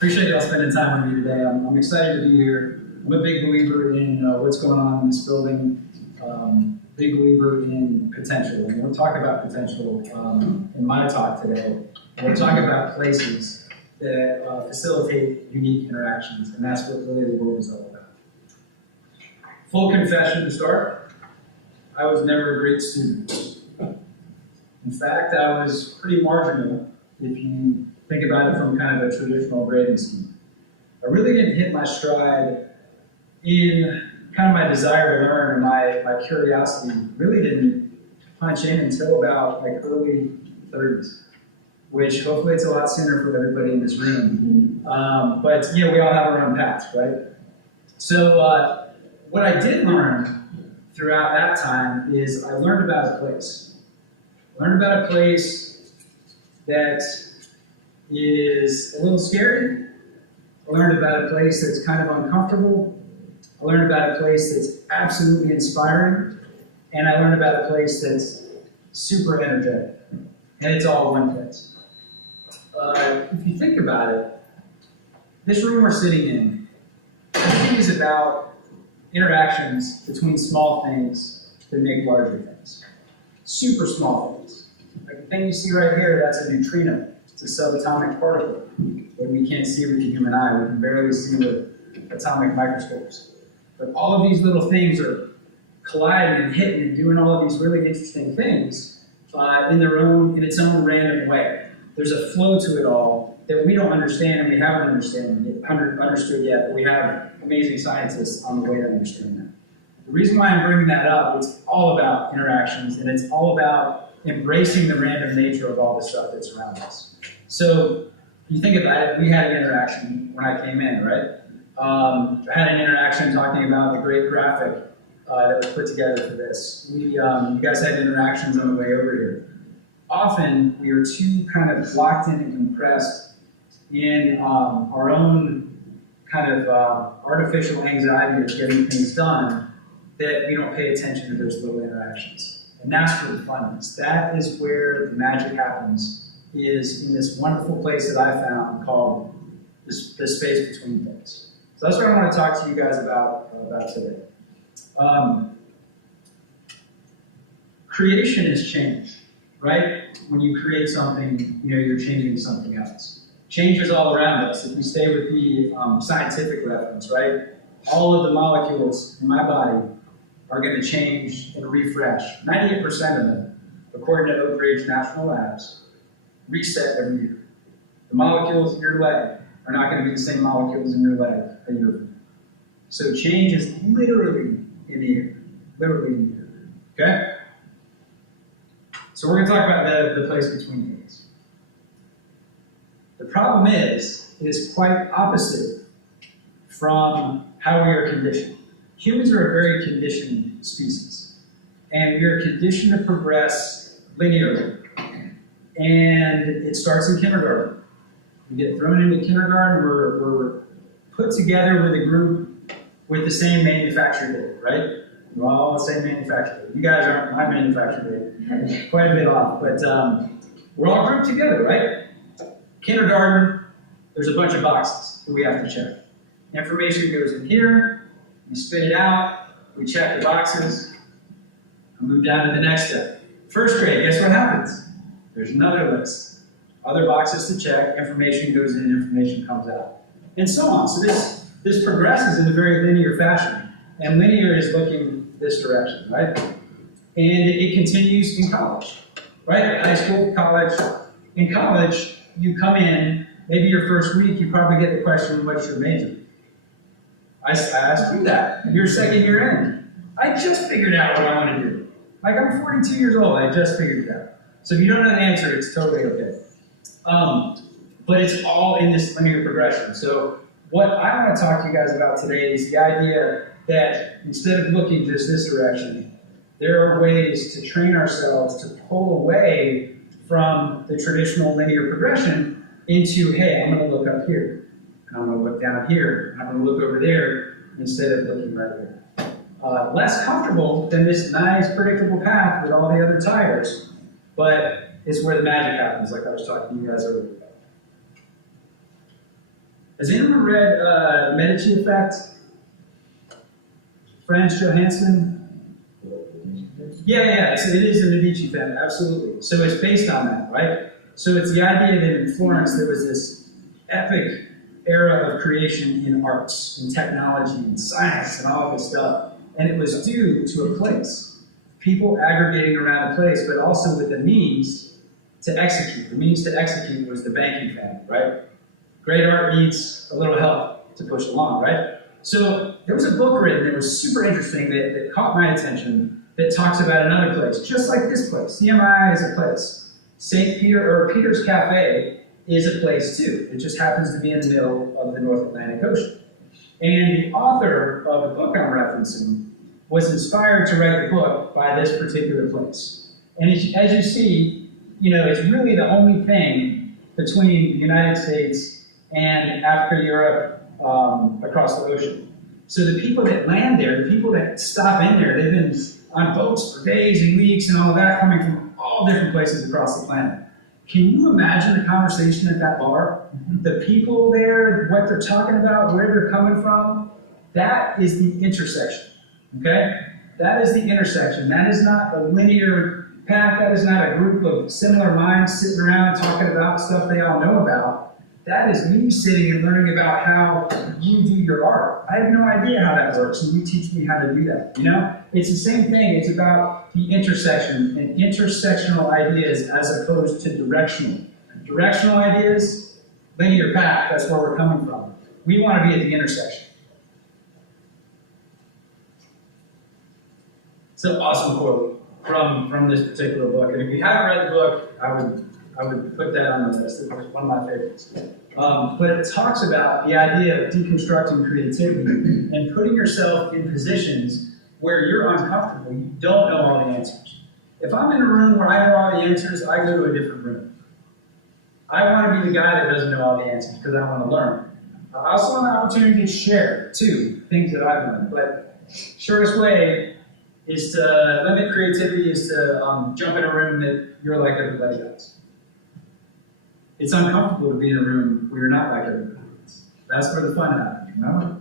Appreciate y'all spending time with me today. I'm excited to be here. I'm a big believer in what's going on in this building. Big believer in potential. And we'll talk about potential in my talk today. We'll talk about places that facilitate unique interactions, and that's what really the world is all about. Full confession to start, I was never a great student. In fact, I was pretty marginal if you think about it from kind of a traditional grading scheme. I really didn't hit my stride in kind of my desire to learn, and my curiosity really didn't punch in until about like early 30s, which hopefully it's a lot sooner for everybody in this room. But yeah, we all have our own paths, right? So what I did learn throughout that time is I learned about a place. I learned about a place that is a little scary. I learned about a place that's kind of uncomfortable. I learned about a place that's absolutely inspiring. And I learned about a place that's super energetic. And it's all one place. If you think about it, this room we're sitting in, everything is about interactions between small things that make larger things. Super small things. Like the thing you see right here, that's a neutrino. It's a subatomic particle that we can't see with the human eye. We can barely see with atomic microscopes. But all of these little things are colliding and hitting and doing all of these really interesting things in its own random way. There's a flow to it all that we don't understand and we haven't understood yet, but we have amazing scientists on the way to understand that. The reason why I'm bringing that up, it's all about interactions and it's all about embracing the random nature of all the stuff that's around us. So you think about it, we had an interaction when I came in, right? I had an interaction talking about the great graphic that was put together for this. You guys had interactions on the way over here. Often we are too kind of locked in and compressed in our own kind of artificial anxiety of getting things done that we don't pay attention to those little interactions. And that's where the fun is. That is where the magic happens, is in this wonderful place that I found called the space between things. So that's what I want to talk to you guys about today. Creation is change, right? When you create something, you're changing something else. Change is all around us. If we stay with the scientific reference, right? All of the molecules in my body are going to change and refresh. 98% of them, according to Oak Ridge National Labs, reset every year. The molecules in your leg are not going to be the same molecules in your leg a year from now. So change is literally in the air. Literally in the air. Okay? So we're going to talk about the place between things. The problem is, it is quite opposite from how we are conditioned. Humans are a very conditioned species. And we are conditioned to progress linearly. And it starts in kindergarten. We get thrown into kindergarten, we're put together with a group with the same manufacture date, right? We're all the same manufacture date. You guys aren't my manufacture date. Quite a bit off, but we're all grouped together, right? Kindergarten, there's a bunch of boxes that we have to check. Information goes in here, we spit it out, we check the boxes, and move down to the next step. First grade, guess what happens? There's another list. Other boxes to check, information goes in, information comes out. And so on. So this progresses in a very linear fashion. And linear is looking this direction, right? And it continues in college, right? High school, college. In college, you come in, maybe your first week, you probably get the question, what's your major? I asked you that. Your second year in. I just figured out what I want to do. Like, I'm 42 years old, I just figured it out. So if you don't know the answer, it's totally okay. But it's all in this linear progression. So what I want to talk to you guys about today is the idea that instead of looking just this direction, there are ways to train ourselves to pull away from the traditional linear progression into, hey, I'm going to look up here, and I'm going to look down here, and I'm going to look over there instead of looking right there. Less comfortable than this nice, predictable path with all the other tires, but it's where the magic happens, like I was talking to you guys earlier. Has anyone read Medici Effect? Franz Johansson? Yeah, so it is the Medici family, absolutely. So it's based on that, right? So it's the idea that in Florence there was this epic era of creation in arts, and technology, and science, and all of this stuff. And it was due to a place. People aggregating around a place, but also with the means to execute. The means to execute was the banking family, right? Great art needs a little help to push along, right? So there was a book written that was super interesting that caught my attention that talks about another place, just like this place. CMII is a place. St. Peter, or Peter's Cafe, is a place too. It just happens to be in the middle of the North Atlantic Ocean. And the author of the book I'm referencing was inspired to write the book by this particular place. And as you see, it's really the only thing between the United States and Africa, Europe, across the ocean. So the people that land there, the people that stop in there, they've been on boats for days and weeks and all that, coming from all different places across the planet. Can you imagine the conversation at that bar? The people there, what they're talking about, where they're coming from? That is the intersection, okay? That is the intersection. That is not a linear path. That is not a group of similar minds sitting around talking about stuff they all know about. That is me sitting and learning about how you do your art. I have no idea how that works, and you teach me how to do that, It's the same thing. It's about the intersection and intersectional ideas as opposed to directional. Directional ideas, linear path, that's where we're coming from. We want to be at the intersection. It's an awesome quote from this particular book. And if you haven't read the book, I would put that on the list. It's one of my favorites. But it talks about the idea of deconstructing creativity and putting yourself in positions where you're uncomfortable. You don't know all the answers. If I'm in a room where I know all the answers, I go to a different room. I want to be the guy that doesn't know all the answers because I want to learn. I also want the opportunity to share, too, things that I've learned. But shortest way is to limit creativity is to jump in a room that you're like everybody else. It's uncomfortable to be in a room where you're not like everybody else. That's where the fun happens, remember?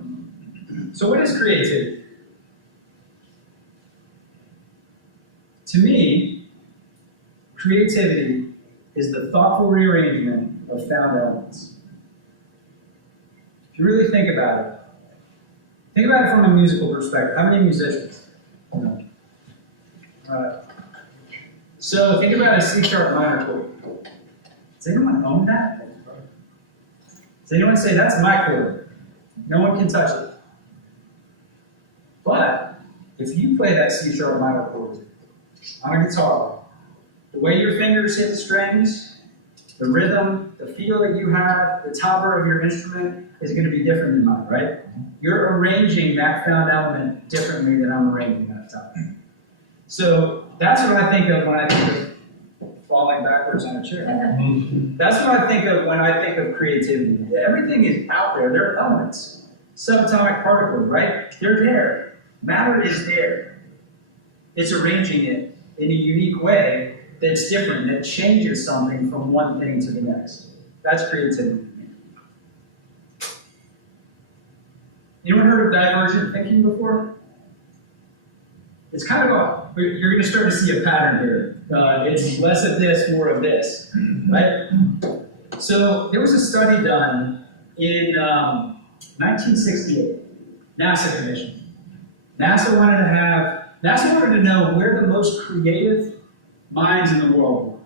So what is creativity? To me, creativity is the thoughtful rearrangement of found elements. If you really think about it from a musical perspective. How many musicians? No. So think about a C-sharp minor chord. Does anyone own that? Does anyone say, that's my chord? No one can touch it. But if you play that C-sharp minor chord on a guitar, the way your fingers hit the strings, the rhythm, the feel that you have, the timbre of your instrument is going to be different than mine, right? You're arranging that found element differently than I'm arranging that time. So that's what I think of when I think of falling backwards on a chair. That's what I think of when I think of creativity. Everything is out there. There are elements. Subatomic particles, right? They're there. Matter is there. It's arranging it in a unique way that's different, that changes something from one thing to the next. That's creativity. Anyone heard of divergent thinking before? It's kind of you're going to start to see a pattern here. It's less of this, more of this, right? So there was a study done in 1968, NASA commission. NASA wanted to know where the most creative minds in the world were.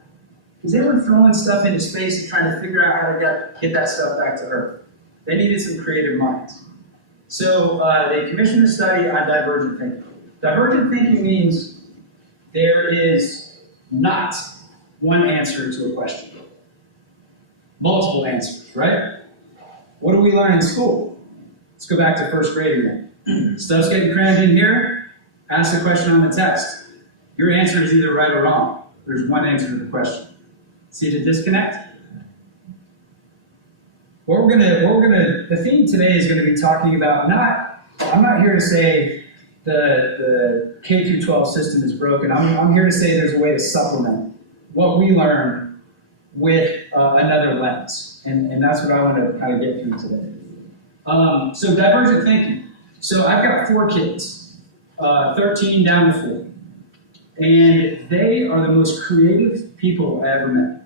Because they were throwing stuff into space and trying to figure out how to get that stuff back to Earth. They needed some creative minds. So they commissioned a study on divergent thinking. Divergent thinking means there is not one answer to a question. Multiple answers, right? What do we learn in school? Let's go back to first grade again. Stuff's getting crammed in here. Ask the question on the test. Your answer is either right or wrong. There's one answer to the question. See the disconnect? The theme today is going to be talking about I'm not here to say the K through 12 system is broken. I'm here to say there's a way to supplement what we learn with another lens. And that's what I want to kind of get through today. So divergent thinking. So I've got 4 kids, 13 down to 4. And they are the most creative people I ever met.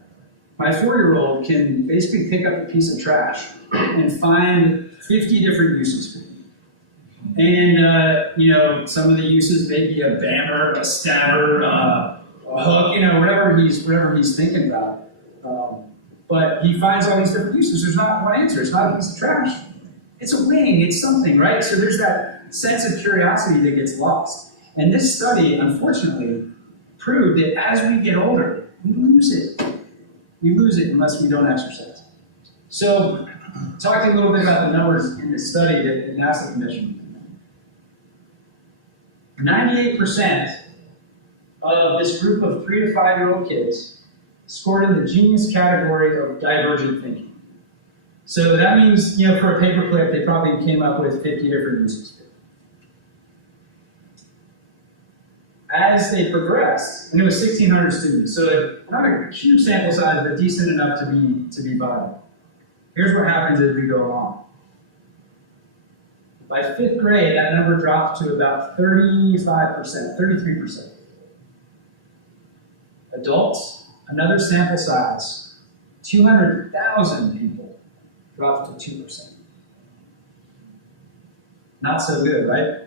My 4-year-old can basically pick up a piece of trash and find 50 different uses for it. And, some of the uses may be a bammer, a stabber, a hook, whatever he's thinking about. But he finds all these different uses. There's not one answer. It's not a piece of trash. It's a wing. It's something, right? So there's that sense of curiosity that gets lost. And this study, unfortunately, proved that as we get older, we lose it. We lose it unless we don't exercise. So, talking a little bit about the numbers in this study that NASA commissioned. 98% of this group of 3 to 5-year-old kids scored in the genius category of divergent thinking. So that means, for a paperclip, they probably came up with 50 different uses. As they progressed, and it was 1,600 students, so not a huge sample size, but decent enough to be viable. Here's what happens as we go along. By 5th grade, that number dropped to about 35%, 33%. Adults, another sample size, 200,000 people, dropped to 2%. Not so good, right?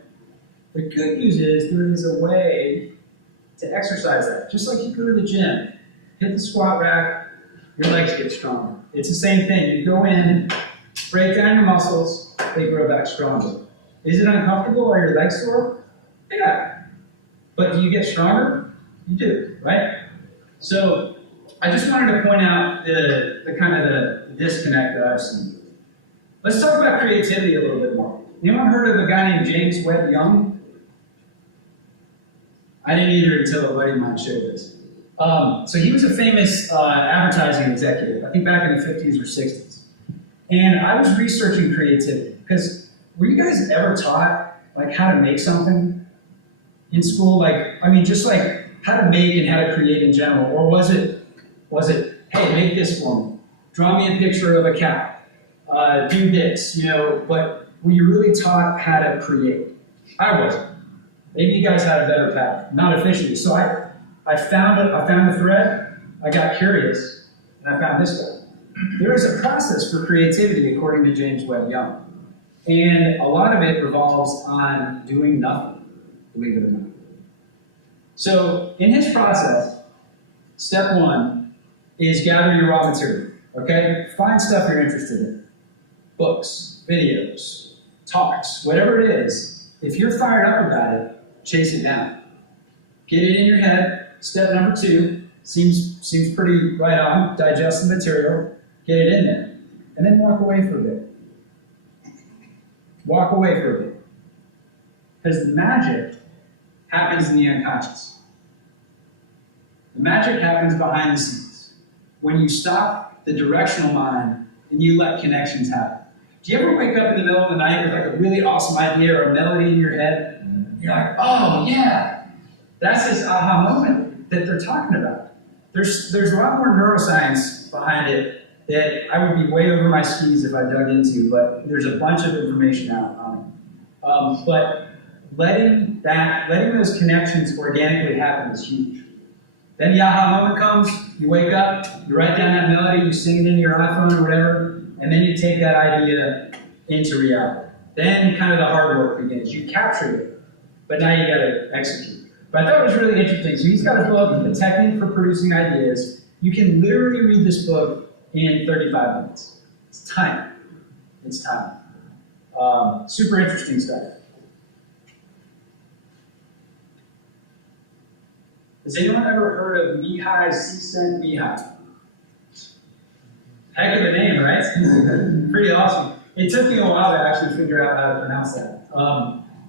The good news is there is a way to exercise that. Just like you go to the gym, hit the squat rack, your legs get stronger. It's the same thing. You go in, break down your muscles, they grow back stronger. Is it uncomfortable? Are your legs sore? Yeah. But do you get stronger? You do, right? So I just wanted to point out the kind of the disconnect that I've seen. Let's talk about creativity a little bit more. Anyone heard of a guy named James Webb Young? I didn't either until a buddy of mine shared this. So he was a famous advertising executive, I think back in the 50s or 60s. And I was researching creativity, because were you guys ever taught how to make something in school? Just how to make and how to create in general? Or was it, hey, make this for me. Draw me a picture of a cow. Do this, but were you really taught how to create? I wasn't. Maybe you guys had a better path, not officially. So I found the thread, I got curious, and I found this guy. There is a process for creativity according to James Webb Young. And a lot of it revolves on doing nothing, believe it or not. So in his process, step 1 is gather your raw material, okay? Find stuff you're interested in. Books, videos, talks, whatever it is. If you're fired up about it, chase it down. Get it in your head. Step number 2 seems pretty right on. Digest the material. Get it in there. And then walk away for a bit. Walk away for a bit. Because the magic happens in the unconscious. The magic happens behind the scenes. When you stop the directional mind and you let connections happen. Do you ever wake up in the middle of the night with a really awesome idea or a melody in your head? You're like, oh yeah, that's this aha moment that they're talking about. There's a lot more neuroscience behind it that I would be way over my skis if I dug into, but there's a bunch of information out on it. But letting those connections organically happen is huge. Then the aha moment comes, you wake up, you write down that melody, you sing it into your iPhone or whatever, and then you take that idea into reality. Then kind of the hard work begins. You captured it, but now you got to execute. But I thought it was really interesting. So he's got a book, The Technique for Producing Ideas. You can literally read this book in 35 minutes. It's time. It's time. Super interesting stuff. Has anyone ever heard of CMII, CMII? Heck of a name, right? Pretty awesome. It took me a while to actually figure out how to pronounce that.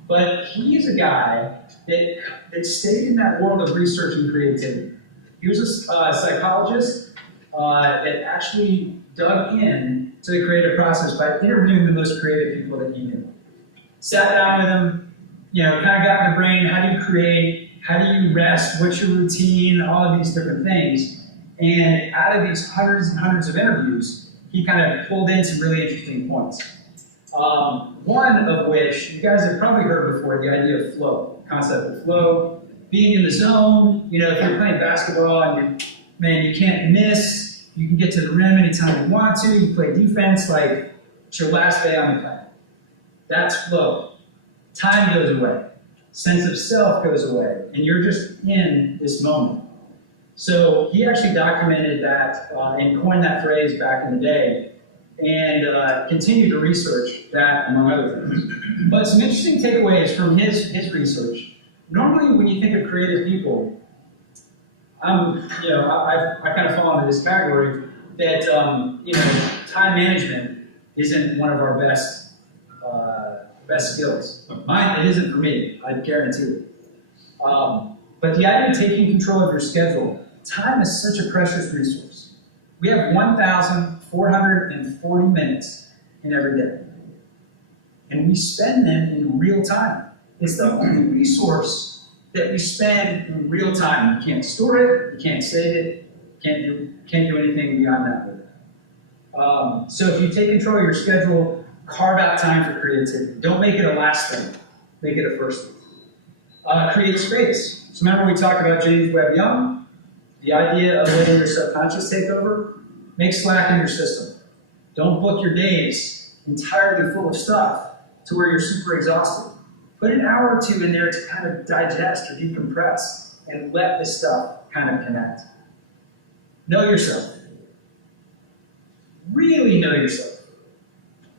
But he is a guy that stayed in that world of research and creativity. He was a psychologist that actually dug in to the creative process by interviewing the most creative people that he knew. Sat down with them, kind of got in the brain, how do you create, how do you rest, what's your routine, all of these different things. And out of these hundreds and hundreds of interviews, he kind of pulled in some really interesting points. One of which you guys have probably heard before, the idea of flow, concept of flow, being in the zone. You know, if you're playing basketball and you can't miss, you can get to the rim anytime you want to, you play defense like it's your last day on the planet. That's flow. Time goes away. Sense of self goes away, and you're just in this moment. So he actually documented that and coined that phrase back in the day, and continued to research that, among other things. But some interesting takeaways from his research. Normally, when you think of creative people, I kind of fall into this category that time management isn't one of our best skills. Mine, it isn't for me. I guarantee it. But the idea of taking control of your schedule, time is such a precious resource. We have 1,440 minutes in every day. And we spend them in real time. It's the only resource that we spend in real time. You can't store it, you can't save it, can't do anything beyond that with it. So if you take control of your schedule, carve out time for creativity. Don't make it a last thing, make it a first thing. Create space. So remember we talked about James Webb Young? The idea of letting your subconscious take over? Make slack in your system. Don't book your days entirely full of stuff to where you're super exhausted. Put an hour or two in there to kind of digest or decompress and let this stuff kind of connect. Know yourself. Really know yourself.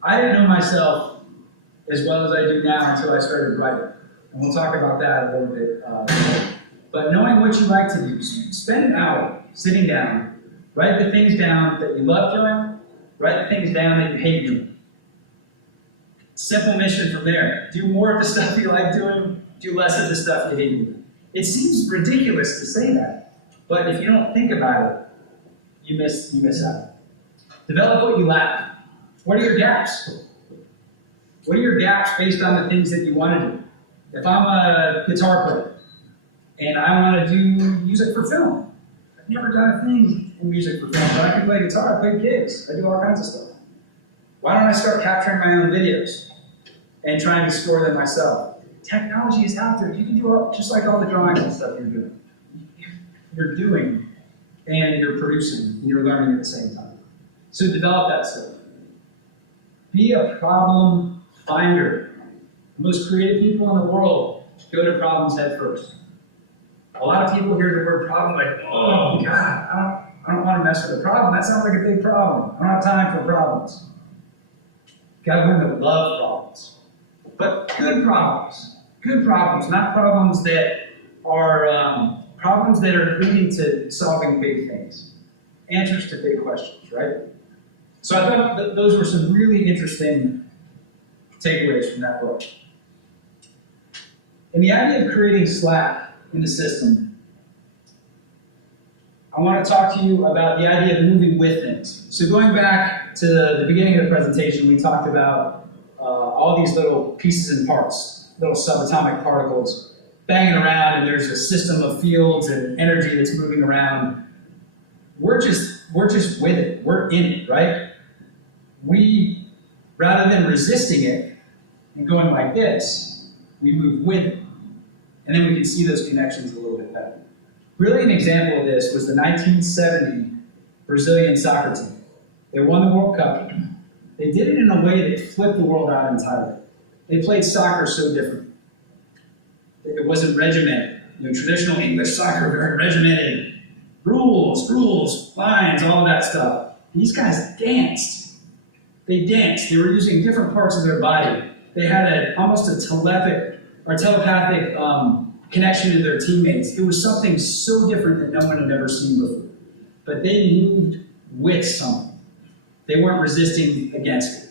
I didn't know myself as well as I do now until I started writing. And we'll talk about that a little bit later. But knowing what you like to do, spend an hour sitting down, write the things down that you love doing, write the things down that you hate doing. Simple mission from there. Do more of the stuff you like doing, do less of the stuff you hate doing. It seems ridiculous to say that, but if you don't think about it, you miss out. Develop what you lack. What are your gaps? What are your gaps based on the things that you want to do? If I'm a guitar player and I want to do music for film, I've never done a thing in music for film, but I can play guitar, I play gigs, I do all kinds of stuff. Why don't I start capturing my own videos and trying to score them myself? Technology is out there. You can do just like all the drawings and stuff you're doing. You're doing and you're producing and you're learning at the same time. So develop that stuff. Be a problem finder. The most creative people in the world go to problems head first. A lot of people hear the word problem like, oh God, I don't want to mess with a problem. That sounds like a big problem. I don't have time for problems. You've got to learn to love problems. But good problems, not problems that are leading to solving big things. Answers to big questions, right? So I thought that those were some really interesting takeaways from that book. And the idea of creating slack in the system, I want to talk to you about the idea of moving with things. So going back to the beginning of the presentation, we talked about all these little pieces and parts, little subatomic particles banging around, and there's a system of fields and energy that's moving around. We're just with it. We're in it, right? We, rather than resisting it and going like this, we move with it. And then we can see those connections a little bit better. Really an example of this was the 1970 Brazilian soccer team. They won the World Cup. They did it in a way that flipped the world out entirely. They played soccer so different. It wasn't regimented. Traditional English soccer, very regimented. Rules, lines, all of that stuff. These guys danced. They danced. They were using different parts of their body. They had almost a telepathic connection to their teammates. It was something so different that no one had ever seen before. But they moved with something. They weren't resisting against it.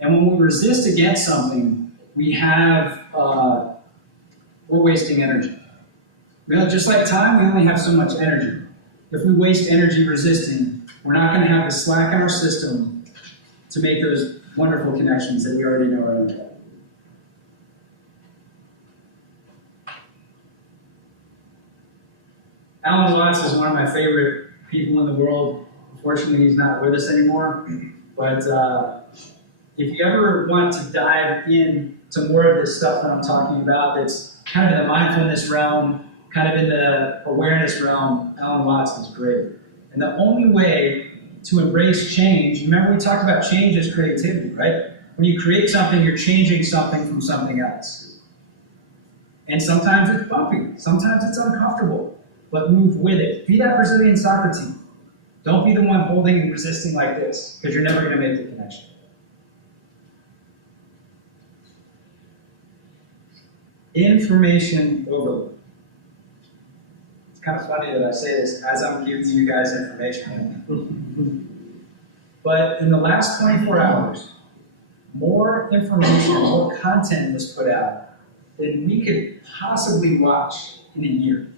And when we resist against something, we're wasting energy. Just like time, we only have so much energy. If we waste energy resisting, we're not going to have the slack in our system to make those wonderful connections that we already know are in there. Alan Watts is one of my favorite people in the world. Unfortunately, he's not with us anymore. But if you ever want to dive into more of this stuff that I'm talking about, that's kind of in the mindfulness realm, kind of in the awareness realm, Alan Watts is great. And the only way to embrace change, remember we talked about change as creativity, right? When you create something, you're changing something from something else. And sometimes it's bumpy, sometimes it's uncomfortable, but move with it. Be that Brazilian soccer team. Don't be the one holding and resisting like this, because you're never going to make the connection. Information overload. It's kind of funny that I say this as I'm giving you guys information. But in the last 24 hours, more information, more content was put out than we could possibly watch in a year.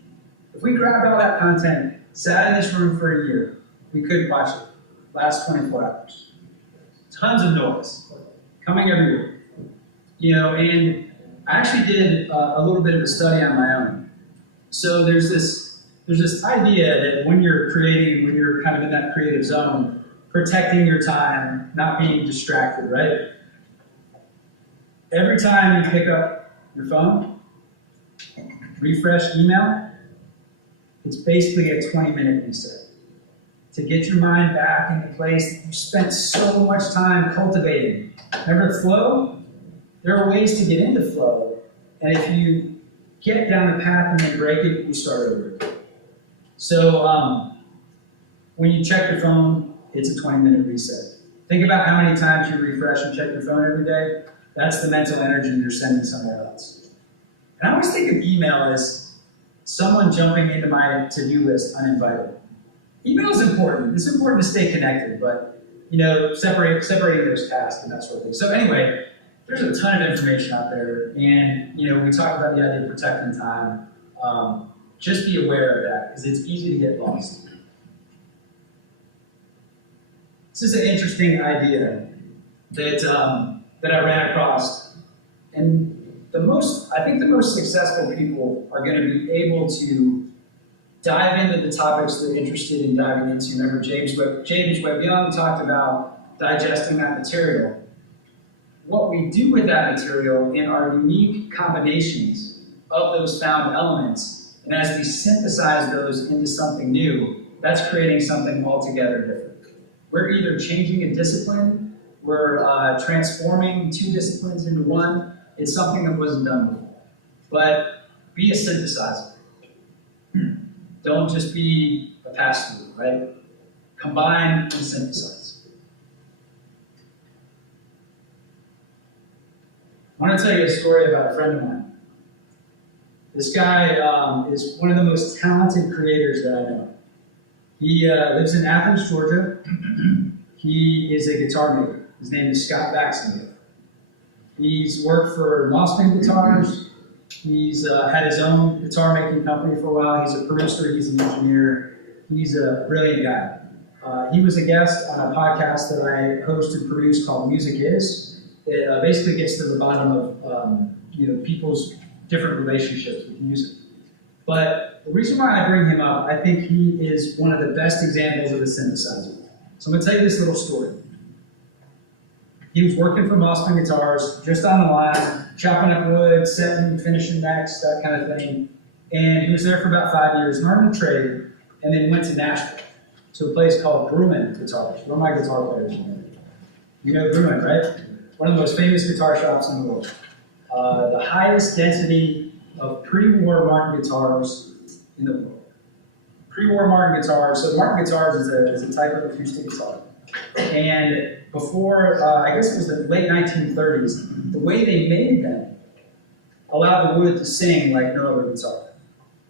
If we grabbed all that content, sat in this room for a year, we couldn't watch it. Last 24 hours. Tons of noise coming everywhere. You know, and I actually did a little bit of a study on my own. So there's this idea that when you're creating, when you're kind of in that creative zone, protecting your time, not being distracted, right? Every time you pick up your phone, refresh email, it's basically a 20-minute reset. To get your mind back into place that you spent so much time cultivating. Remember flow? There are ways to get into flow, and if you get down the path and then break it, you start over. So when you check your phone, it's a 20-minute reset. Think about how many times you refresh and check your phone every day. That's the mental energy you're sending somewhere else. And I always think of email as someone jumping into my to-do list uninvited. Email is important. It's important to stay connected, but you know, separating those tasks and that sort of thing. So anyway, there's a ton of information out there, and you know, we talked about the idea of protecting time. Just be aware of that, because it's easy to get lost. This is an interesting idea that I ran across, and I think the most successful people are going to be able to dive into the topics they're interested in diving into. Remember, James Webb Young talked about digesting that material. What we do with that material in our unique combinations of those found elements, and as we synthesize those into something new, that's creating something altogether different. We're either changing a discipline, we're transforming two disciplines into one. It's something that wasn't done before. But be a synthesizer. Don't just be a pass-through, right? Combine and synthesize. I want to tell you a story about a friend of mine. This guy is one of the most talented creators that I know. He lives in Athens, Georgia. He is a guitar maker. His name is Scott Baxendale. He's worked for Mossman Guitars. He's had his own guitar making company for a while. He's a producer, he's an engineer. He's a brilliant guy. He was a guest on a podcast that I host and produce called Music Is. It basically gets to the bottom of people's different relationships with music. But the reason why I bring him up, I think he is one of the best examples of a synthesizer. So I'm going to tell you this little story. He was working for Mossman Guitars, just on the line, chopping up wood, setting, finishing necks, that kind of thing. And he was there for about 5 years, learned the trade, and then went to Nashville, to a place called Grumman Guitars. Where are my guitar players in there? You know Grumman, right? One of the most famous guitar shops in the world. The highest density of pre-war Martin guitars in the world. Pre-war Martin guitars. So Martin guitars is a type of acoustic guitar. And before, I guess it was the late 1930s, the way they made them allowed the wood to sing like no other guitar.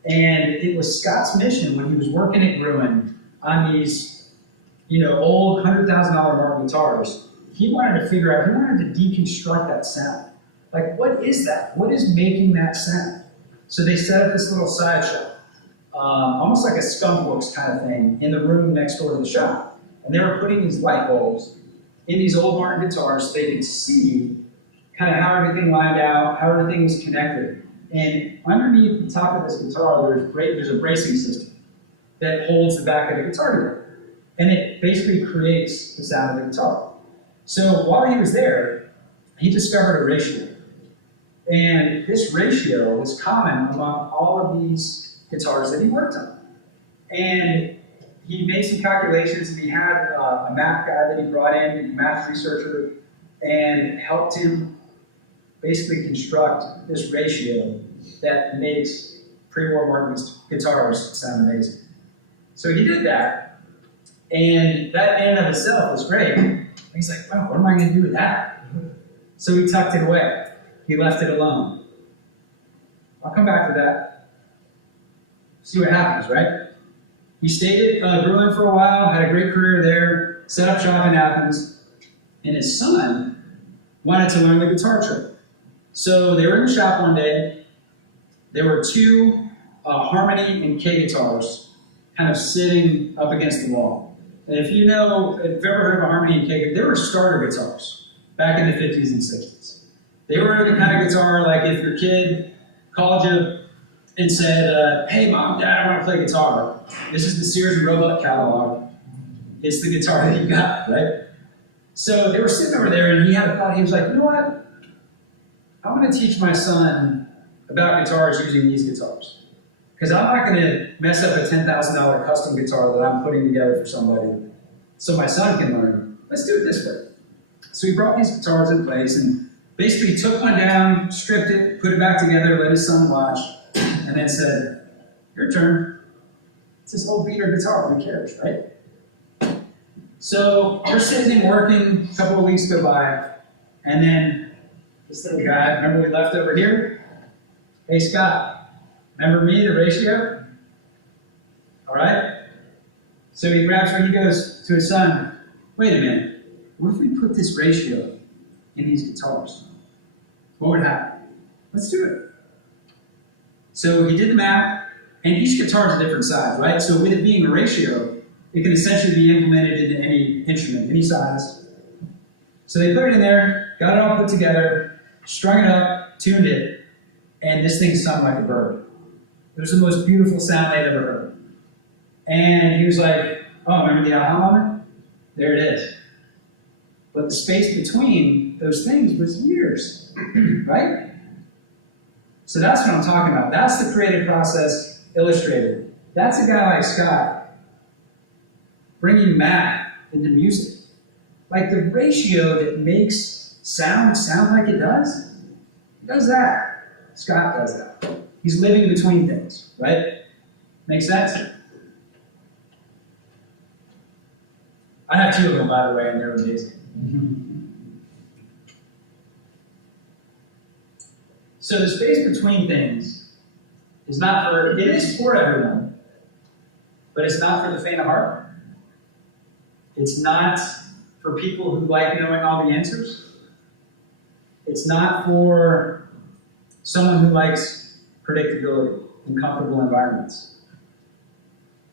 And it was Scott's mission when he was working at Grumman on these, old $100,000 Martin guitars. He wanted to figure out, he wanted to deconstruct that sound. Like, what is that? What is making that sound? So they set up this little side shop, almost like a skunk works kind of thing, in the room next door to the shop. And they were putting these light bulbs in these old Martin guitars so they could see kind of how everything lined out, how everything was connected. And underneath the top of this guitar, there's a bracing system that holds the back of the guitar together. And it basically creates the sound of the guitar. So while he was there, he discovered a ratio. And this ratio was common among all of these guitars that he worked on. And he made some calculations, and he had a math guy that he brought in, a math researcher, and helped him basically construct this ratio that makes pre-war Martin's guitars sound amazing. So he did that, and that in and of itself was great. And he's like, wow, what am I going to do with that? So he tucked it away. He left it alone. I'll come back to that. See what happens, right? He stayed at Berlin for a while, had a great career there, set up shop in Athens, and his son wanted to learn the guitar trick. So they were in the shop one day. There were two Harmony and K guitars kind of sitting up against the wall. And if you've ever heard of a Harmony and K, they were starter guitars back in the 50s and 60s. They were the kind of guitar like if your kid called you and said, hey, Mom, Dad, I want to play guitar. This is the Sears and Roebuck catalog. It's the guitar that you got, right? So they were sitting over there, and he had a thought. He was like, you know what? I want to teach my son about guitars using these guitars. Because I'm not going to mess up a $10,000 custom guitar that I'm putting together for somebody so my son can learn. Let's do it this way. So he brought these guitars in place and basically took one down, stripped it, put it back together, let his son watch, and then said, your turn. It's this old beater guitar, who cares, right? So we're sitting and working, a couple of weeks go by, and then this little guy, remember we left over here? Hey, Scott, remember me, the ratio? All right? So he goes to his son, wait a minute, what if we put this ratio in these guitars? What would happen? Let's do it. So he did the math, and each guitar is a different size, right? So with it being a ratio, it can essentially be implemented into any instrument, any size. So they put it in there, got it all put together, strung it up, tuned it, and this thing sung like a bird. It was the most beautiful sound they'd ever heard. And he was like, oh, remember the aha moment? There it is. But the space between those things was years, right? So that's what I'm talking about. That's the creative process illustrated. That's a guy like Scott bringing math into music. Like the ratio that makes sound like it does, he does that. Scott does that. He's living between things, right? Make sense? I have two of them, by the way, and they're amazing. So the space between things is not for, it is for everyone, but it's not for the faint of heart. It's not for people who like knowing all the answers. It's not for someone who likes predictability and comfortable environments.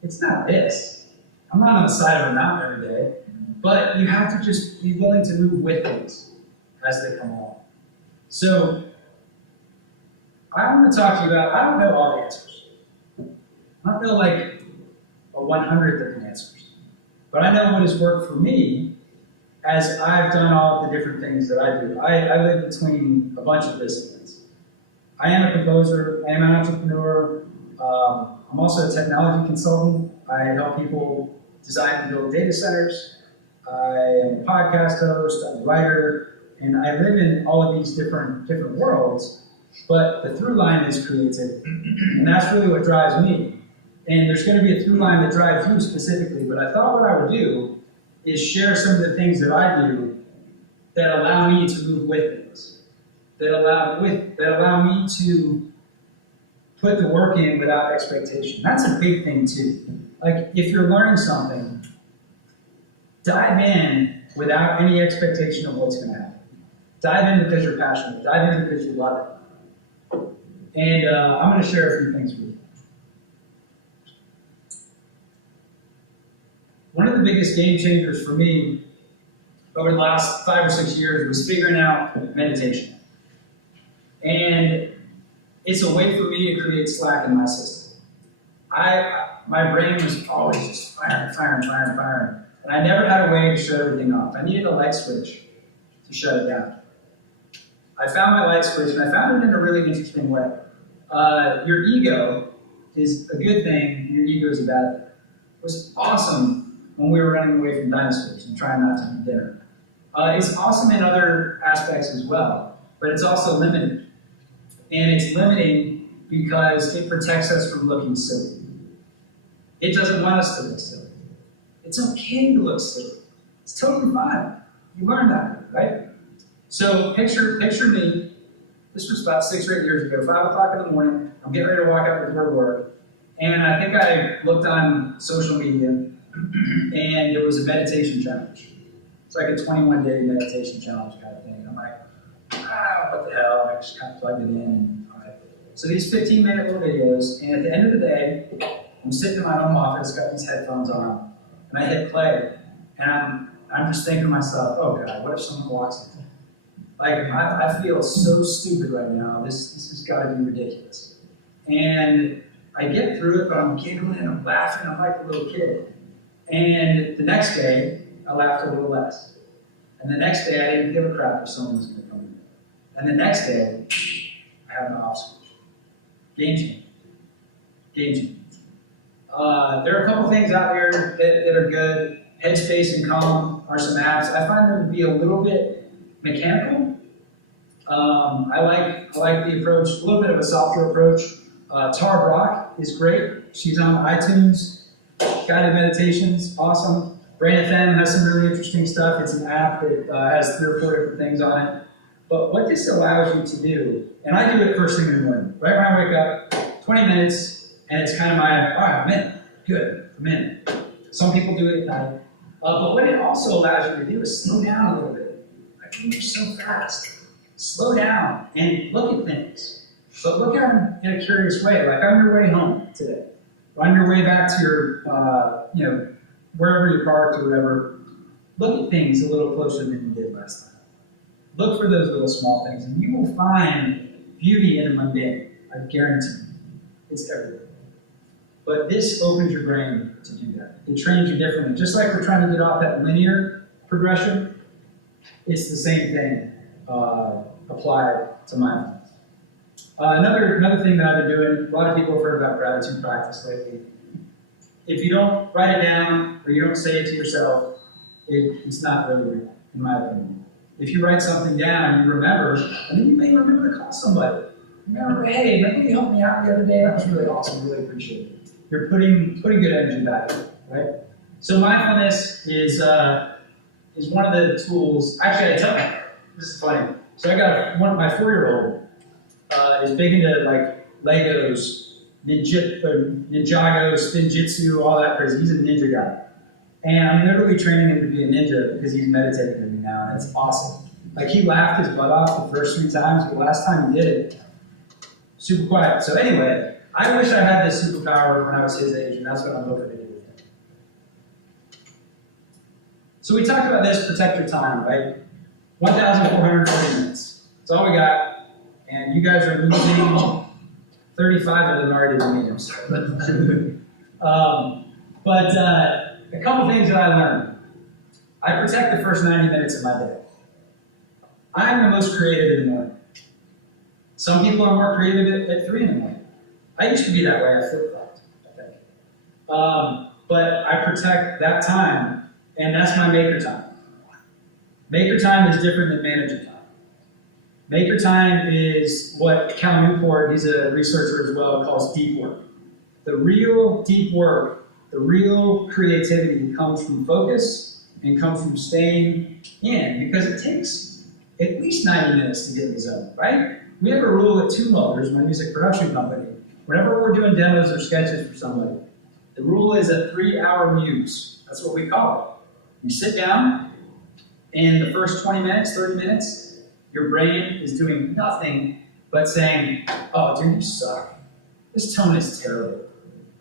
It's not this. I'm not on the side of a mountain every day, but you have to just be willing to move with things as they come along. So I want to talk to you about, I don't know all the answers. I don't know like a 100th of the answers. But I know what has worked for me as I've done all the different things that I do. I live between a bunch of disciplines. I am a composer, I am an entrepreneur, I'm also a technology consultant. I help people design and build data centers. I am a podcast host, I'm a writer, and I live in all of these different worlds, but the through line is creativity. And that's really what drives me. And there's going to be a through line that drives you specifically, but I thought what I would do is share some of the things that I do that allow me to move with things, that allow me to put the work in without expectation. That's a big thing too. Like if you're learning something, dive in without any expectation of what's going to happen. Dive in because you're passionate. Dive in because you love it. And I'm going to share a few things with you. One of the biggest game changers for me over the last 5 or 6 years was figuring out meditation. And it's a way for me to create slack in my system. My brain was always just firing. And I never had a way to shut everything off. I needed a light switch to shut it down. I found my light switch, and I found it in a really interesting way. Your ego is a good thing, your ego is a bad thing. It was awesome when we were running away from dinosaurs and trying not to eat dinner. It's awesome in other aspects as well, but it's also limiting. And it's limiting because it protects us from looking silly. It doesn't want us to look silly. It's okay to look silly. It's totally fine. You learned that, right? So picture me. This was about 6 or 8 years ago, 5 o'clock in the morning. I'm getting ready to walk out the door to work. And I think I looked on social media, and it was a meditation challenge. It's like a 21-day meditation challenge kind of thing. And I'm like, what the hell? I just kind of plugged it in. And, all right. So these 15-minute little videos, and at the end of the day, I'm sitting in my home office, got these headphones on, and I hit play. And I'm just thinking to myself, oh God, what if someone walks in? Like, I feel so stupid right now. This has got to be ridiculous. And I get through it, but I'm giggling, I'm laughing, I'm like a little kid. And the next day, I laughed a little less. And the next day, I didn't give a crap if someone was going to come in. And the next day, I had my off switch. Game changer. Game changer. There are a couple things out here that are good. Headspace and Calm are some apps. I find them to be a little bit mechanical. I like the approach, a little bit of a softer approach. Tara Brock is great. She's on iTunes. Guided meditations, awesome. Brain FM has some really interesting stuff. It's an app that has 3 or 4 different things on it. But what this allows you to do, and I do it first thing in the morning, right when I wake up, 20 minutes, and it's kind of my, all right, I'm in. Good, I'm in. Some people do it at night. But what it also allows you to do is slow down a little bit. Like, we move so fast. Slow down and look at things. But look at them in a curious way. Like, on your way home today, or on your way back to your, wherever you parked or whatever, look at things a little closer than you did last time. Look for those little small things, and you will find beauty in the mundane. I guarantee you. It's everywhere. But this opens your brain to do that. It trains you differently. Just like we're trying to get off that linear progression, it's the same thing applied to mindfulness. Another thing that I've been doing, a lot of people have heard about gratitude practice lately. If you don't write it down or you don't say it to yourself, it's not really real, in my opinion. If you write something down, you remember, and then you may remember to call somebody. Remember, hey, remember you helped me out the other day? That was really awesome, really appreciate it. You're putting good energy back in, right? So mindfulness is one of the tools. Actually, I tell you, this is funny. So I got my 4-year-old is big into like Legos, Ninjago, Spinjitzu, all that crazy. He's a ninja guy. And I'm literally training him to be a ninja because he's meditating with me now, and it's awesome. Like, he laughed his butt off the first 3 times, but the last time he did it, super quiet. So anyway, I wish I had this superpower when I was his age, and that's what I'm hoping to do with him. So we talked about this, protect your time, right? 1,440 minutes. That's all we got. And you guys are losing 35 of them already to me. I'm sorry. But a couple things that I learned. I protect the first 90 minutes of my day. I'm the most creative in the morning. Some people are more creative at 3 in the morning. I used to be that way. I flip-flopped, I think. But I protect that time, and that's my maker time. Maker time is different than manager time. Maker time is what Cal Newport, he's a researcher as well, calls deep work. The real deep work, the real creativity comes from focus and comes from staying in, because it takes at least 90 minutes to get in the zone, right? We have a rule at Two Motors, my music production company. Whenever we're doing demos or sketches for somebody, the rule is a 3-hour muse. That's what we call it. You sit down, and the first 20 minutes, 30 minutes, your brain is doing nothing but saying, oh, dude, you suck. This tone is terrible.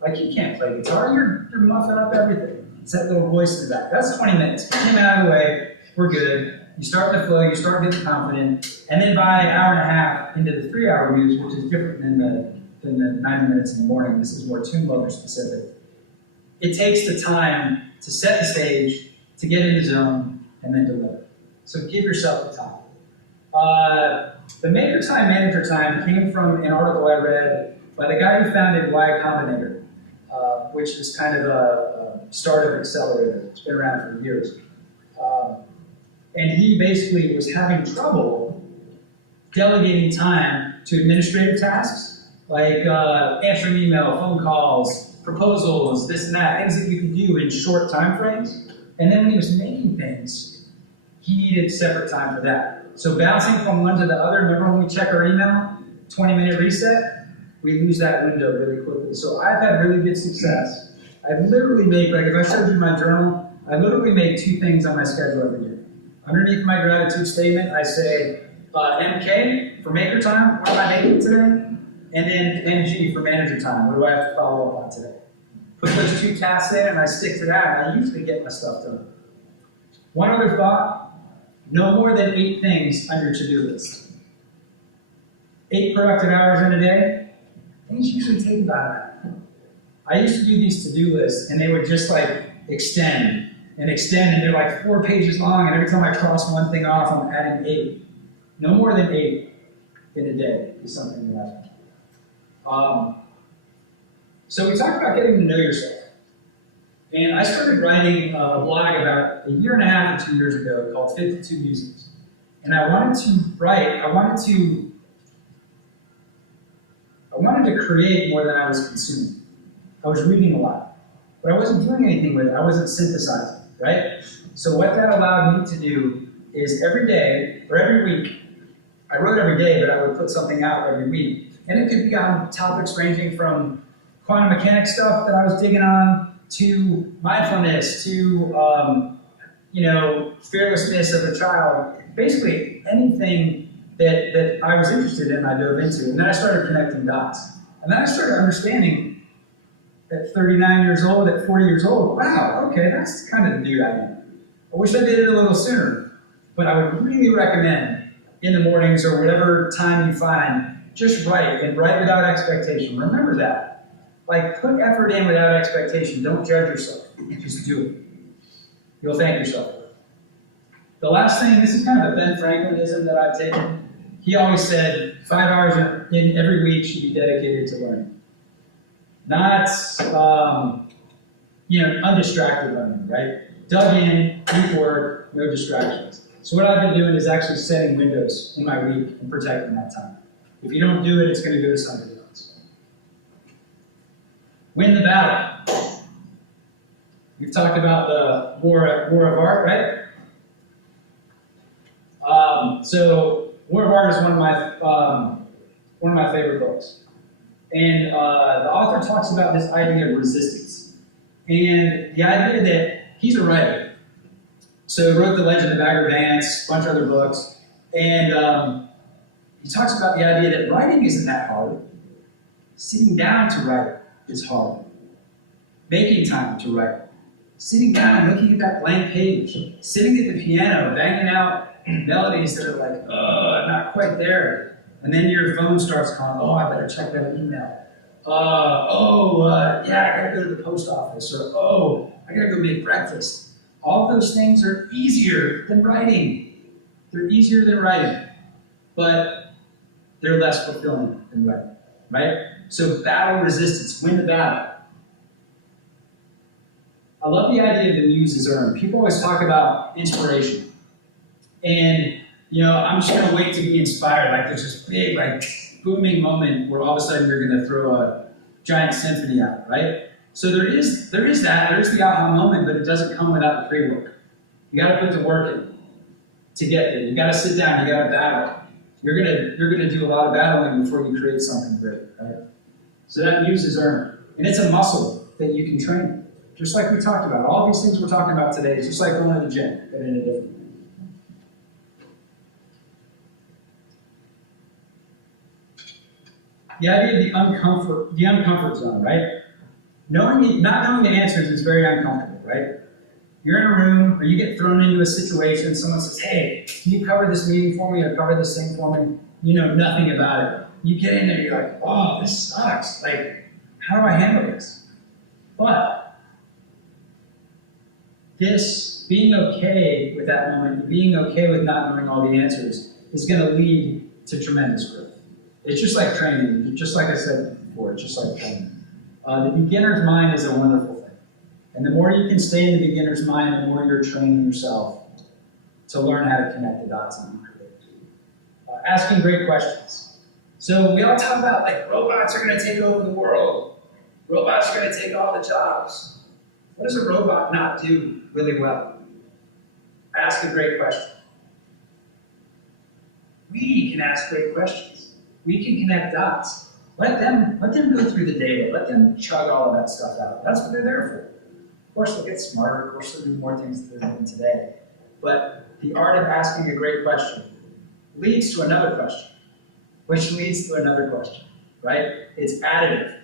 Like, you can't play guitar. You're muffing up everything. It's that little voice in the back. That's 20 minutes. Get him out of the way. We're good. You start to flow. You start getting confident. And then by an hour and a half into the 3-hour muse, which is different than the 90 minutes in the morning, this is more Tune Lover specific. It takes the time to set the stage, to get in the zone, and then deliver. So give yourself the time. The maker time, manager time came from an article I read by the guy who founded Y Combinator, which is kind of a startup accelerator. It's been around for years. And he basically was having trouble delegating time to administrative tasks, like answering email, phone calls, proposals, this and that, things that you can do in short time frames. And then when he was making things, he needed separate time for that. So bouncing from one to the other, remember when we check our email, 20-minute reset, we lose that window really quickly. So I've had really good success. I literally make, like if I showed you my journal, I literally make 2 things on my schedule every day. Underneath my gratitude statement, I say MK for maker time, what am I making today? And then MG for manager time, what do I have to follow up on today? Put those 2 tasks in and I stick to that, and I usually get my stuff done. One other thought, no more than 8 things on your to-do list. 8 productive hours in a day, things usually take about that. I used to do these to-do lists, and they would just like extend, and they're like 4 pages long, and every time I cross one thing off, I'm adding 8. No more than 8 in a day is something that I So we talked about getting to know yourself. And I started writing a blog about 1.5 years or 2 years ago called 52 Musings. And I wanted to create more than I was consuming. I was reading a lot, but I wasn't doing anything with it. I wasn't synthesizing, right? So what that allowed me to do is every day, or every week, I wrote every day, but I would put something out every week. And it could be on topics ranging from quantum mechanics stuff that I was digging on, to mindfulness, to fearlessness of a child. Basically anything that I was interested in, I dove into. And then I started connecting dots. And then I started understanding at 39 years old, at 40 years old, wow, okay, that's kind of the dude I am. I wish I did it a little sooner, but I would really recommend in the mornings or whatever time you find, just write, and write without expectation. Remember that. Like, put effort in without expectation. Don't judge yourself. Just do it. You'll thank yourself for it. The last thing, this is kind of a Ben Franklinism that I've taken. He always said 5 hours in every week should be dedicated to learning. Not, undistracted learning, right? Dug in, deep work, no distractions. So what I've been doing is actually setting windows in my week and protecting that time. If you don't do it, it's going to go to somebody else. Win the battle. We've talked about the war of art, right? So War of Art is one of my favorite books. And the author talks about this idea of resistance. And the idea that he's a writer. So he wrote The Legend of Bagger Vance, a bunch of other books. And he talks about the idea that writing isn't that hard. Sitting down to write is hard. Making time to write. Sitting down and looking at that blank page. Sitting at the piano, banging out melodies that are like, not quite there. And then your phone starts calling, I better check that email. I gotta go to the post office, or I gotta go make breakfast. All of those things are easier than writing. They're easier than writing, but they're less fulfilling than writing, right? So battle resistance, win the battle. I love the idea of the muse is earned. People always talk about inspiration. And I'm just going to wait to be inspired. Like there's this big, booming moment where all of a sudden you're going to throw a giant symphony out, right? So there is the aha moment, but it doesn't come without the pre-work. You got to put the work in to get there. You got to sit down. You got to battle. You're gonna do a lot of battling before you create something great, right? So that muse is earned, and it's a muscle that you can train. Just like we talked about, all these things we're talking about today is just like going to the gym, but in a different way. The idea of the uncomfort zone, right? Not knowing the answers is very uncomfortable, right? You're in a room, or you get thrown into a situation, someone says, hey, can you cover this meeting for me, or cover this thing for me? You know nothing about it. You get in there, you're like, oh, this sucks. Like, how do I handle this? But this being okay with that moment, being okay with not knowing all the answers, is going to lead to tremendous growth. It's just like training, just like I said before, it's just like training. The beginner's mind is a wonderful thing. And the more you can stay in the beginner's mind, the more you're training yourself to learn how to connect the dots and be creative. Asking great questions. So we all talk about like robots are going to take over the world. Robots are going to take all the jobs. What does a robot not do really well? Ask a great question. We can ask great questions. We can connect dots. Let them go through the data. Let them chug all of that stuff out. That's what they're there for. Of course, they'll get smarter. Of course, they'll do more things than they're doing today. But the art of asking a great question leads to another question, which leads to another question, right? It's additive.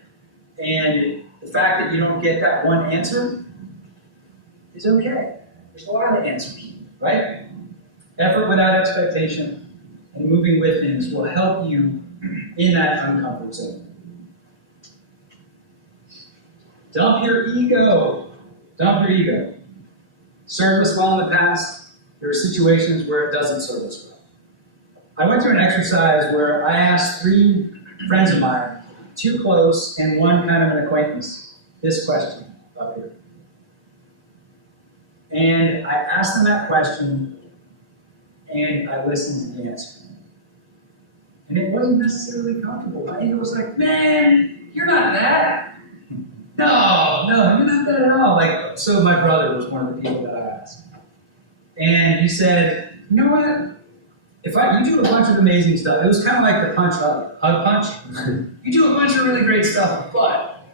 And the fact that you don't get that one answer is okay. There's a lot of answers, right? Effort without expectation and moving with things will help you in that uncomfort zone. Dump your ego. Dump your ego. Served us well in the past. There are situations where it doesn't serve us well. I went through an exercise where I asked 3 friends of mine, 2 close and 1 kind of an acquaintance, this question up here. And I asked them that question, and I listened to the answer. And it wasn't necessarily comfortable. My ego was like, man, you're not that. No, you're not that at all. Like, so my brother was one of the people that I asked. And he said, you know what? You do a bunch of amazing stuff. It was kind of like the hug punch. You do a bunch of really great stuff, but,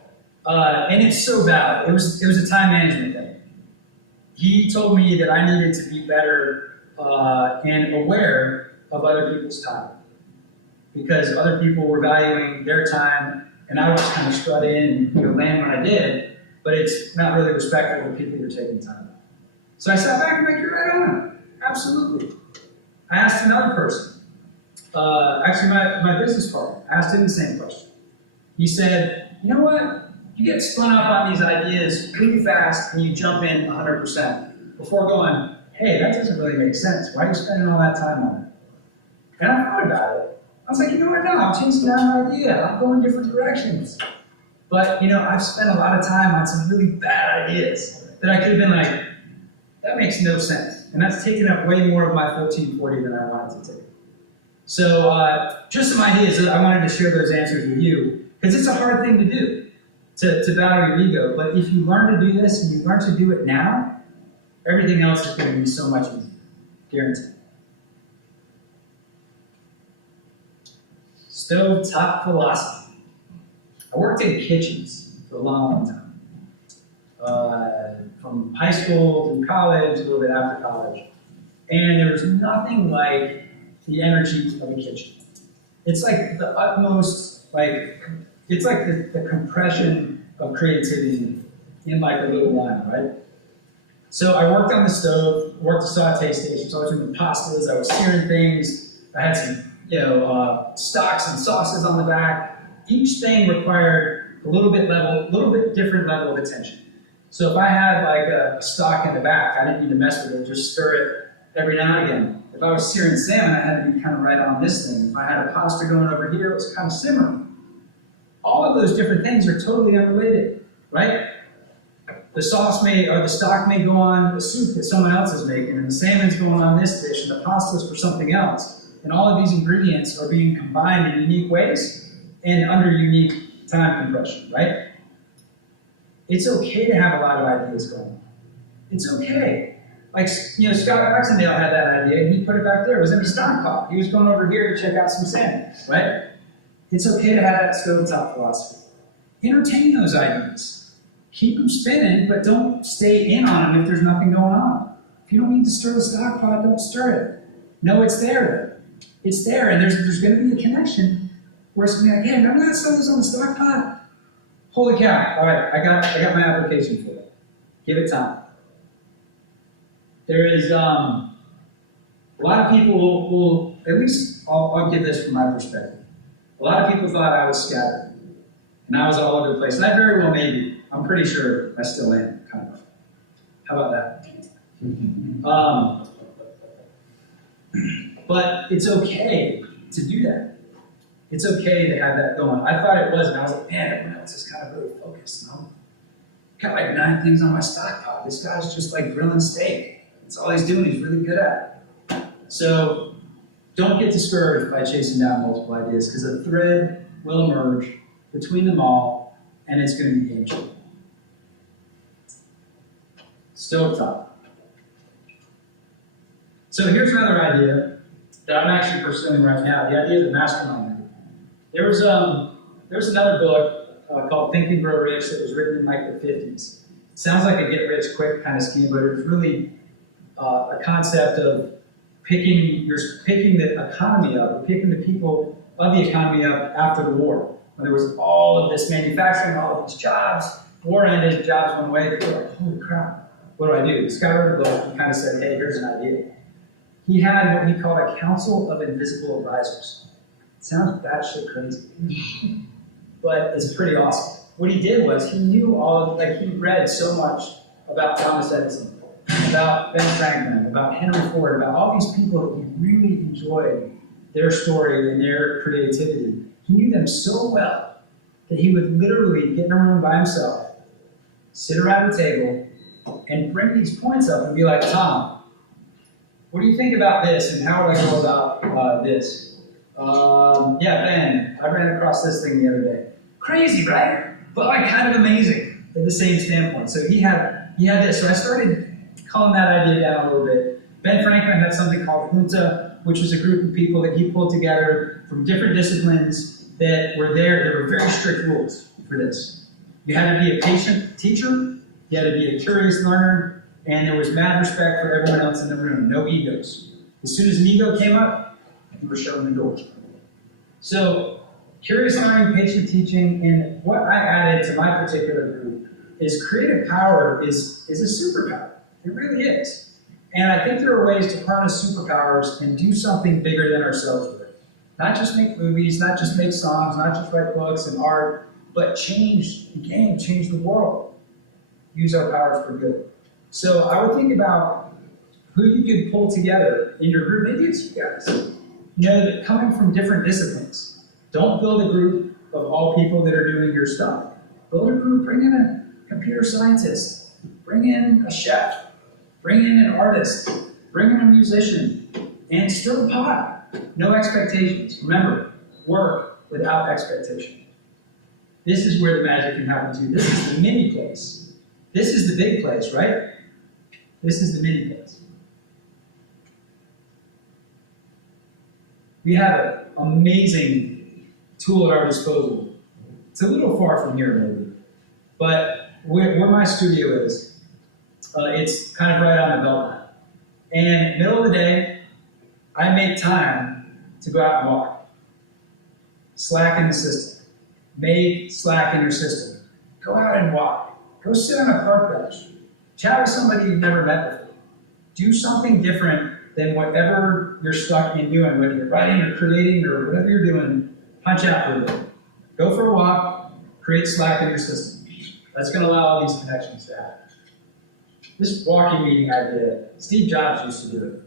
and it's so valid. It was a time management thing. He told me that I needed to be better and aware of other people's time. Because other people were valuing their time, and I would just kind of strut in and land when I did, but it's not really respectful of people who are taking time. So I sat back and like, you're right on. Absolutely. I asked another person, actually my business partner, I asked him the same question. He said, you know what? You get spun up on these ideas really fast and you jump in 100% before going, hey, that doesn't really make sense. Why are you spending all that time on it? And I thought about it. I was like, you know what, no, I'm chasing down an idea. I'm going different directions. But, I've spent a lot of time on some really bad ideas that I could have been like, that makes no sense. And that's taken up way more of my 1440 than I wanted to take. So just some ideas. I wanted to share those answers with you because it's a hard thing to do, to battle your ego. But if you learn to do this and you learn to do it now, everything else is going to be so much easier. Guaranteed. Stovetop philosophy. I worked in kitchens for a long time. From high school through college, a little bit after college. And there was nothing like the energy of a kitchen. It's like the utmost, it's like the compression of creativity in like a little line, right? So I worked on the stove, worked the saute stations, I was doing pastas, I was searing things, I had some stocks and sauces on the back. Each thing required a little bit different level of attention. So if I had like a stock in the back, I didn't need to mess with it, just stir it every now and again. If I was searing salmon, I had to be kind of right on this thing. If I had a pasta going over here, it was kind of simmering. All of those different things are totally unrelated, right? The sauce or the stock may go on the soup that someone else is making, and the salmon's going on this dish, and the pasta's for something else. And all of these ingredients are being combined in unique ways and under unique time compression, right? It's okay to have a lot of ideas going on. It's okay. Like, Scott Baxendale had that idea, and he put it back there. It was in a stock pot. He was going over here to check out some salmon, right? It's okay to have that stovetop philosophy. Entertain those ideas. Keep them spinning, but don't stay in on them if there's nothing going on. If you don't need to stir the stock pot, don't stir it. No, it's there. It's there, and there's going to be a connection where it's going to be like, hey, remember that stuff that's on the stock pot? Holy cow! All right, I got my application for it. Give it time. There is a lot of people will at least I'll give this from my perspective. A lot of people thought I was scattered, and I was all over the place, and I very well may be. I'm pretty sure I still am, kind of. How about that? But it's okay to do that. It's okay to have that going. I thought it was, and I was like, man, everyone else is kind of really focused. You know? Got like 9 things on my stockpile. This guy's just like grilling steak. That's all he's doing. He's really good at it. So don't get discouraged by chasing down multiple ideas, because a thread will emerge between them all, and it's going to be game-changing. Stovetop. So here's another idea that I'm actually pursuing right now, the idea of the mastermind group. There was another book called Think and Grow Rich that was written in like the 50s. It sounds like a get-rich-quick kind of scheme, but it was really a concept of picking the economy up, or picking the people of the economy up after the war. When there was all of this manufacturing, all of these jobs, war ended, jobs went away, they were like, holy crap, what do I do? This guy wrote a book and kind of said, hey, here's an idea. He had what he called a council of invisible advisors. It sounds batshit crazy, but it's pretty awesome. What he did was he knew he read so much about Thomas Edison, about Ben Franklin, about Henry Ford, about all these people that he really enjoyed their story and their creativity. He knew them so well that he would literally get in a room by himself, sit around the table, and bring these points up and be like, Tom, what do you think about this, and how would I go about this? Yeah, Ben, I ran across this thing the other day. Crazy, right? But like kind of amazing at the same standpoint. So he had this. So I started calling that idea down a little bit. Ben Franklin had something called Junta, which was a group of people that he pulled together from different disciplines that were there. There were very strict rules for this. You had to be a patient teacher, you had to be a curious learner, and there was mad respect for everyone else in the room, no egos. As soon as an ego came up, you were shown the door. So, curious learning, patient teaching, and what I added to my particular group is creative power is a superpower. It really is. And I think there are ways to harness superpowers and do something bigger than ourselves with. Not just make movies, not just make songs, not just write books and art, but change the game, change the world. Use our powers for good. So I would think about who you could pull together in your group. Maybe it's you guys. You know, that coming from different disciplines. Don't build a group of all people that are doing your stuff. Build a group, bring in a computer scientist, bring in a chef, bring in an artist, bring in a musician, and stir the pot. No expectations. Remember, work without expectation. This is where the magic can happen too. This is the mini place. This is the big place, right? This is the mini place. We have an amazing tool at our disposal. It's a little far from here, maybe. But where my studio is, it's kind of right on the Beltline. And middle of the day, I make time to go out and walk. Slack in the system. Make slack in your system. Go out and walk. Go sit on a park bench. Chat with somebody you've never met before. Do something different than whatever you're stuck in doing, whether you're writing or creating or whatever you're doing. Punch out for a bit. Go for a walk. Create slack in your system. That's going to allow all these connections to happen. This walking meeting idea, Steve Jobs used to do it.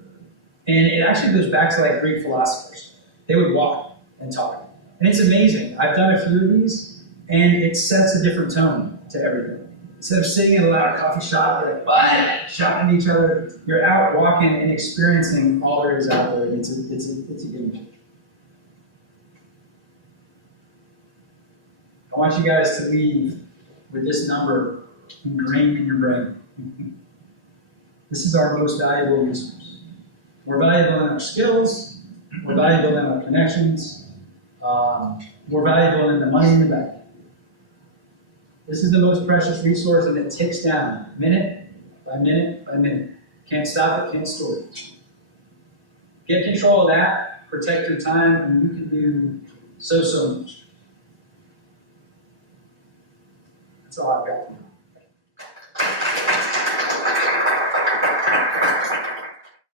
And it actually goes back to like Greek philosophers. They would walk and talk. And it's amazing. I've done a few of these, and it sets a different tone to everything. Instead of sitting in a loud coffee shop, you're like, what? Shouting at each other, you're out walking and experiencing all there is out there. It's a game changer. I want you guys to leave with this number ingrained in your brain. This is our most valuable resource. We're valuable in our skills, we're valuable in our connections, we're valuable in the money in the bank. This is the most precious resource, and it ticks down minute by minute by minute. Can't stop it, can't store it. Get control of that, protect your time, and you can do so much. That's all I've got.